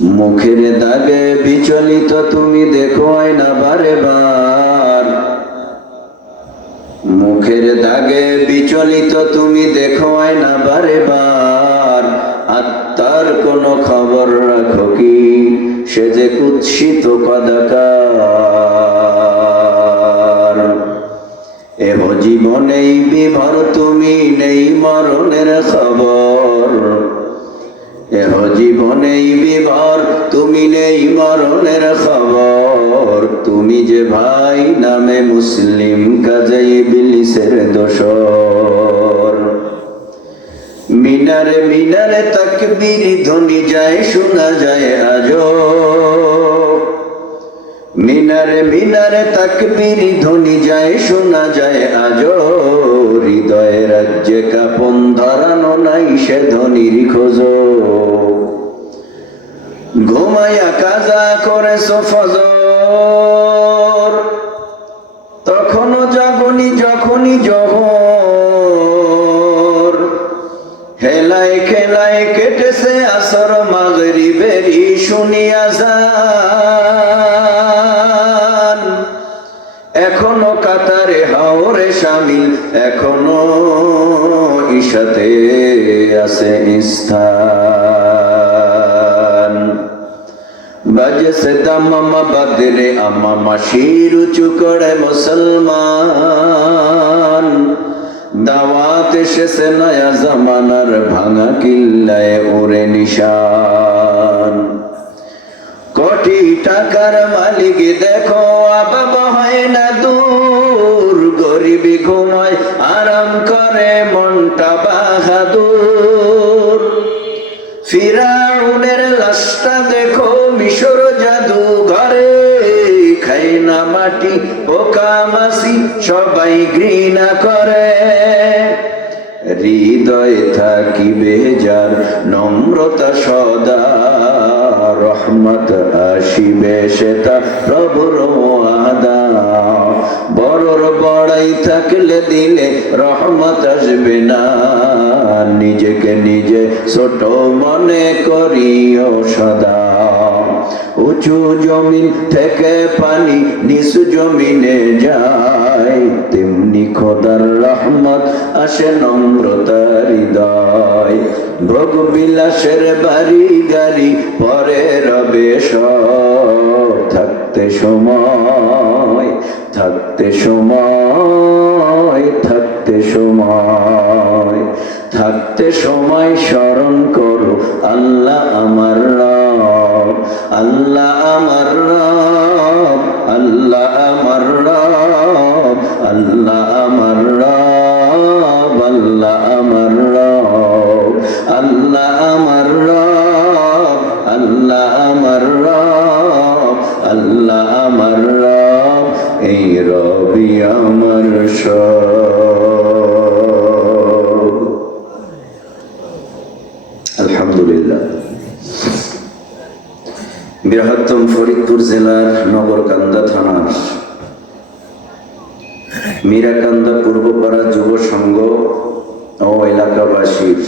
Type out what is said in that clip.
মুখের দাগে বিচলিত তুমি দেখো না বারে বার মুখের দাগে বিচলিত তুমি দেখো না বারে বার আত্মার কোনো খবর রাখো কি? সে যে কুৎসিত কদাকার এহ জীবনেই বিভর, তুমি নেই মরণের খবর। এহ জীবনেই বিভর, তুমি নেই মরণের খবর। তুমি যে ভাই নামে মুসলিম, কাজাই বিলিসের দোসর মিনারে মিনারে তাকবীর, ধ্বনি যায়, শোনা যায় আজো মিনারে মিনারে তাকবীর, ধ্বনি যায়, শোনা যায় আজো হৃদয়ে রাজ্যে কাপন ধরানো সে ধ্বনির খোঁজ ঘুমাইয়া কাজা করে সফজর। তখনও যাবনি, যখনই জহর। হেলায় খেলায় কেটেছে আসর মাগরি বেরি শুনিয়া যান এখনও কাতারে হাওরে শামিল এখনও ইশাতে আছে স্থান। বাজছে দামামা বাদরে আমামা শির উঁচু করে মুসলমান। দাওয়াত এসেছে নয়া জামানার ভাঙা কিল্লায় ওরে নিশান। কোটি টাকার মালিক দেখো, আবাব হয় না দূর। গরিবি ঘুমায়, আরাম করে মনটা বাহাদুর। ফিরাউনের লাশটা দেখো, মিশর জাদু ঘরে। খাই না মাটি, পোকা মাসি সবাই ঘৃণা করে। হৃদয় থাকিবে যার নম্রতা সদা, রহমত আসিবে সেটা প্রভুর আদা বড়র বড়াই থাকলে দিলে রহমত আসবে না। নিজেকে নিজে ছোট মনে করিও সদা। উঁচু জমিন থেকে পানি নিচু জমিনে যায়। তেমনি খোদার রহমত আসে নম্রতার হৃদয়। ভোগ বিলাসের বাড়ি গাড়ি পরে রবে থাকতে সময় থাকতে সময় সময়। থাকতে সময় স্মরণ করো, আল্লাহ আমার আল্লাহ আমার আল্লাহ আমার আল্লাহ আমার আল্লাহ আমার আল্লাহ আমার আল্লাহ আমার আল্লাহ আমার এই রবি আমার সব। বৃহত্তম ফরিদপুর জেলার নগরকান্দা থানার মীরাকান্দা পূর্বপাড়া যুব সংঘ ও এলাকাবাসীর